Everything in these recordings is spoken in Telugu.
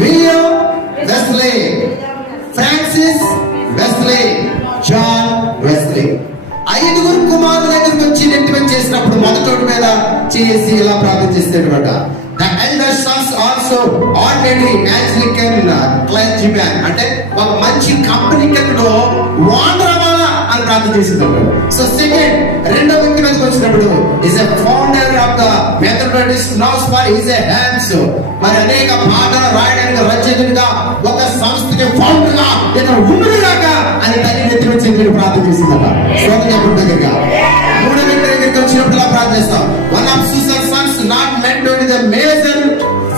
William Wesley Francis Wesley John Wesley ఐదుగురు కుమారుల దగ్గరికి వచ్చి నెట్టిమెంట్ చేసినప్పుడు మొదటోటి మీద చేసి ఇలా ప్రార్థన చేస్తాడనమాట the elder sons also already Anglican clergy man అంటే ఒక మంచి కంపెనీకి ఎక్కడో ఓనర్ అని ప్రార్థన చేసింది సో సెకండ్ రెండో వ్యక్తి మీదకి వచ్చినప్పుడు is a Methodist known for his a hymns మరి అనేక పాటలు రాయడానికి రచయితగా ఒక సంస్థకి ఫౌండర్గా ఇతను ఉండుగాక అని తల్లి నెత్తి వచ్చి మీరు ప్రార్థన చేసిందట. శోధన చెప్పండి దగ్గరగా. మూడో వ్యక్తి దగ్గరికి వచ్చినప్పుడు ఇలా ప్రార్థిస్తాం one of Susan sons not meant the major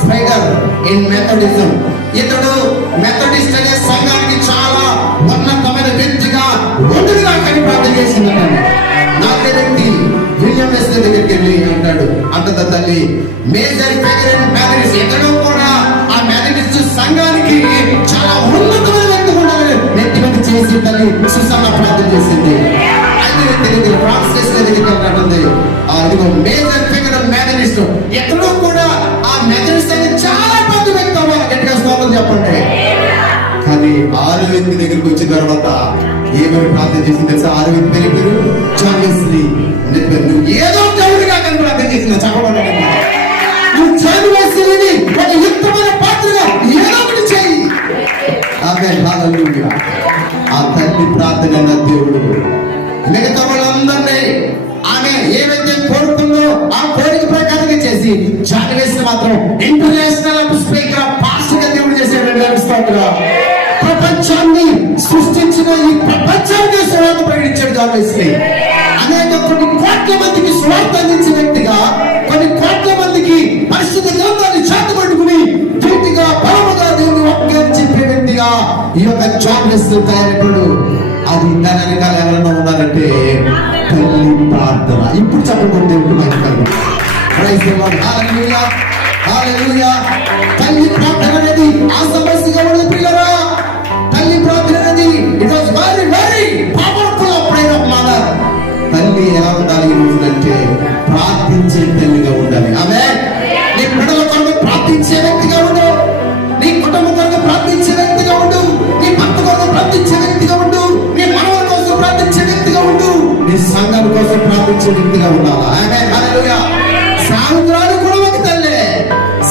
figure in Methodism ఇతడు మెథడిస్ట్ అనే సంఘానికి చాలా ఉన్నతమైన వ్యక్తిగా ఉండుగా అని ప్రార్థన చేసిందట. అంతత తల్లి మేజర్ ఫిగర్ ఇన్ మెథడిస్ట్ కూడా ఆ మ్యాథమెటిక్స్ సంఘానికి చాలా ఉన్నతమైన వ్యక్తి ఉండాలని నెత్తి మీద చేసి తల్లి సుసన్న ప్రార్థన చేసింది. ఐదో వ్యక్తి దగ్గరికి అంటుంది ఇదిగో మేజర్ ఫిగర్ ఎక్కడో కూడా ఆ మెథడిస్ట్ అనేది చాలా పెద్ద వ్యక్తి అవ్వాలి. గట్టిగా చెప్పండి. కానీ ఆరు వ్యక్తి దగ్గరికి వచ్చిన తర్వాత ఏమైనా ప్రార్థన చేసింది తెలుసా? ఆరు వ్యక్తి పేరు నువ్వు ఏదో నీకు చదవడం నువ్వు జాన్ వెస్లీని ఒక యుక్తమైన పాత్రగా ఏదో ఒకటి చేయి. ఆమె హల్లెలూయా. ఆ తల్లి ప్రార్థన దేవుడు. మిగతా వాళ్ళందరినీ ఆమె ఏవైతే కోరుకుందో ఆ కోరిక ప్రకారంగా చేసి జాన్ వేసిన మాత్రం ఇంటర్నేషనల్ స్పీకర్ పాస్గా దేవుడు చేశాడు నడుస్తాడుగా ప్రపంచాన్ని సృష్టించిన ఈ ప్రపంచానికి సువార్త ప్రకటించాడు జాన్ వెస్లీ అనేక కొన్ని కోట్ల మందికి సువార్త అందించిన ఈ యొక్క జాన్ వెస్లీ తయారయ్యాడు అది దాని వెనకాల ఎవరైనా ఉన్నారంటే తల్లి ప్రార్థన. ఇప్పుడు చెప్పకూడదు దేవుడు మంచి Praise తల్లి ప్రార్థన అనేది ఆ సమస్యగా ఉండదు పిల్లరా ప్రార్థించే వ్యక్తిగా ఉండాలా ఆమె హల్లెలూయా. సాయంత్రాలు కూడా ఒక తల్లే.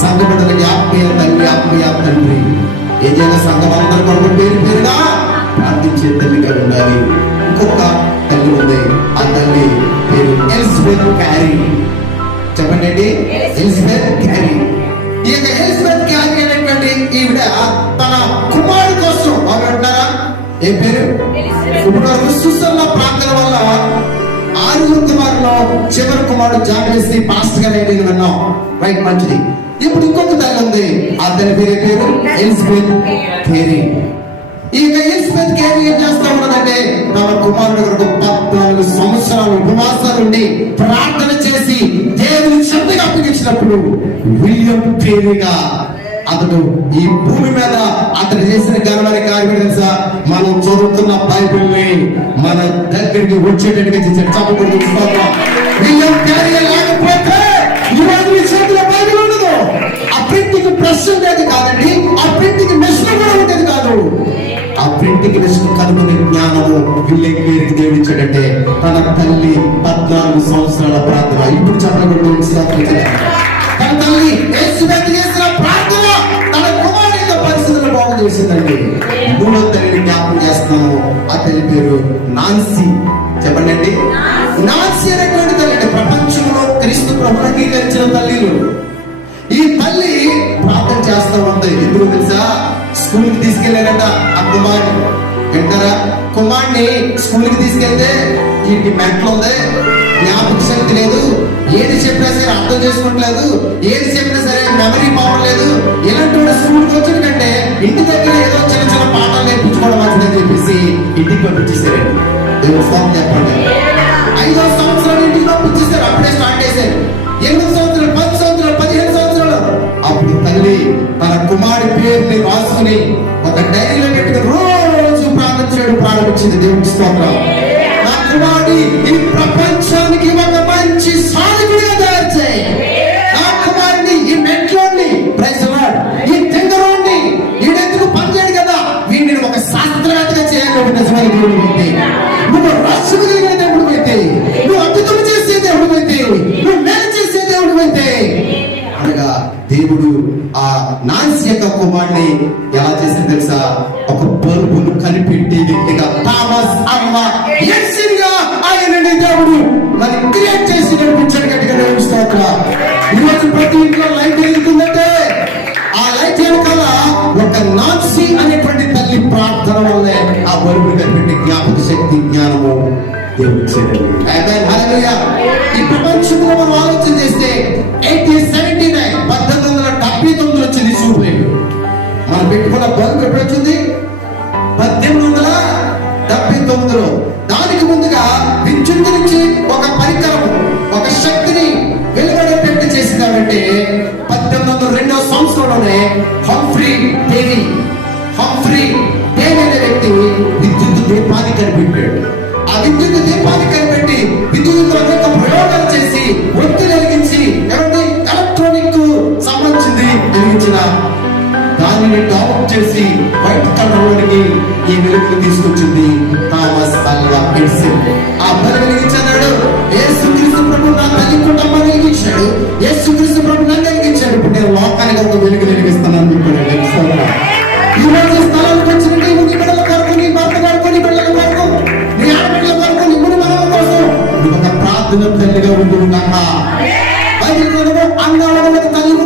సంఘ బిడ్డలకి ఆత్మీయ తల్లి? ఆత్మీయ తండ్రి ఏదైనా సంఘం అందరి కొరకు పేరు పేరుగా ప్రార్థించే తల్లిగా ఉండాలి. ఇంకొక తల్లి ఉంది. ఆ తల్లి పేరు ఎలిజబెత్ క్యారీ. చెప్పండి ఏంటి? Elizabeth Carey. ఈ యొక్క ఎలిజబెత్ క్యారీ అనేటువంటి ఈవిడ తన కుమారుడు కోసం ఆవిడ అంటారా ఏ పేరు? ఇప్పుడు సుసన్న ప్రార్థన వల్ల ఆరుగురు కుమారులో చివరి కుమారుడు జాన్ వేసి పాస్ట్గా నేను విన్నాం? రైట్ మంచిది. ఇప్పుడు ఇంకొక తల్లి ఉంది. ఆ తల్లి పేరు పేరు ఎలిజబెత్ కేరీ. ఇక ఎలిజబెత్ కేరీ ఏం చేస్తా ఉన్నదంటే తమ కుమారుడు కొరకు పద్నాలుగు సంవత్సరాలు ఉపవాసాలు ఉండి ప్రార్థన చేసి దేవుని శ్రద్ధగా అప్పగించినప్పుడు విలియం పేరుగా అతడు ఈ భూమి మీద అతడు చేసిన ఘనమైన కార్యం తెలుసా? మనం చదువుతున్న బైబిల్ని మన దగ్గరికి వచ్చేటట్టుగా చేశాడు చప్పకూడదు విలియం ఆ ప్రింటింగ్ ప్రెస్ ఉండేది కాదండి. ఆ ప్రింటింగ్ మెషిన్ కూడా ఉండేది కాదు. ఆ ప్రింటింగ్ మెషిన్ కనుగొనే జ్ఞానము విలియం క్యారీకి దేవుడు తన తల్లి పద్నాలుగు సంవత్సరాల ప్రార్థన ఇప్పుడు చెప్పకూడదు తన తల్లి చేసిందండి. మూడో తల్లిని జ్ఞాపకం చేస్తున్నాను. ఆ తల్లి పేరు నాన్సీ. చెప్పండి అండి నాన్సీ అనేటువంటి తల్లి అంటే ప్రపంచంలో క్రీస్తు ప్రభు అంగీకరించిన తల్లిలు. ఈ తల్లి ప్రార్థన చేస్తా ఉంది. ఎందుకు తెలుసా? స్కూల్కి తీసుకెళ్ళారట ఆ కుమారుడు. వింటారా? కుమారుడిని స్కూల్కి తీసుకెళ్తే వీటికి మెంటలు ఉంది. జ్ఞాపక శక్తి లేదు. ఏది చెప్పినా సరే అర్థం చేసుకోవట్లేదు. ఏది చెప్పినా సరే మెమరీ పవర్ లేదు. ఇంటికి పంపించేసారండి దేవుడు ఫామ్ చెప్పండి ఐదో సంవత్సరాలు ఇంటికి పంపించేసారు అప్పుడే స్టార్ట్ చేశారు. ఎనిమిది సంవత్సరాలు పది సంవత్సరాలు పదిహేను సంవత్సరాలు. అప్పుడు తల్లి తన కుమారుడి పేరుని రాసుకుని ఒక డైరీలో పెట్టుకుని రోజు ప్రార్థన చేయడం ప్రారంభించింది దేవుడి స్తోత్రం. నా కుమారుడి ఈ ప్రపంచానికి ఇవ్వక. నాన్స్ యొక్క కుమారుని ఎలా చేసింది తెలుసా? ఒక బల్బును కనిపెట్టి వ్యక్తిగా థామస్ అమ్మ ఎడ్సన్ ఆయనని దేవుడు మరి క్రియేట్ చేసి నడిపించాడు గట్టిగా నడిపిస్తాక ఈరోజు ప్రతి ఇంట్లో లైట్ వెళ్తుందంటే ఆ లైట్ వెనకాల ఒక నాన్సీ అనేటువంటి తల్లి ప్రార్థన వల్లే ఆ బల్బును కనిపెట్టి జ్ఞాపక శక్తి జ్ఞానము దేవుడు ఇచ్చాడు. ఈ ప్రపంచంలో మనం ఆలోచన చేస్తే ఎయిటీన్ పెట్టుకున్న బల్బు ఎప్పుడు వచ్చింది? పద్దెనిమిది వందల డెబ్బై తొమ్మిదిలో. దానికి ముందుగా విద్యుత్ నుంచి ఒక పరికరం ఒక శక్తిని వెలువడేటట్టు చేసిందామంటే పద్దెనిమిది వందల రెండవ సంవత్సరంలోనే హంఫ్రీ దేవి హంఫ్రీ దేవి అనే వ్యక్తి విద్యుత్ దీపాన్ని కనిపెట్టాడు. ఆ విద్యుత్ దీపాన్ని కనిపెట్టి విద్యుత్ అనేక ప్రయోగాలు చేసి చేసి వైట్ కలర్లోనికి ఈ వెలుగుని తీసుకొచ్చింది థామస్ అల్వా ఎడిసన్ ఆ బలి వెలిగించాడు యేసుక్రీస్తు ప్రభు నా తల్లి కుటుంబం వెలిగించాడు యేసుక్రీస్తు ప్రభు నన్ను వెలిగించాడు ఇప్పుడు నేను లోకానికి ఒక వెలుగు వెలిగిస్తున్నాను చెప్పాడు వెలిగిస్తాను ఈ రోజు స్థలానికి వచ్చినట్టు నీ బిడ్డల కొరకు నీ భర్త కొరకు నీ బిడ్డల కొరకు నీ ఆడబిడ్డల కొరకు నీ ముడి మనల కోసం ఒక ప్రార్థన తల్లిగా ఉంటున్నాక బైబిల్ గ్రంథము అంగాలను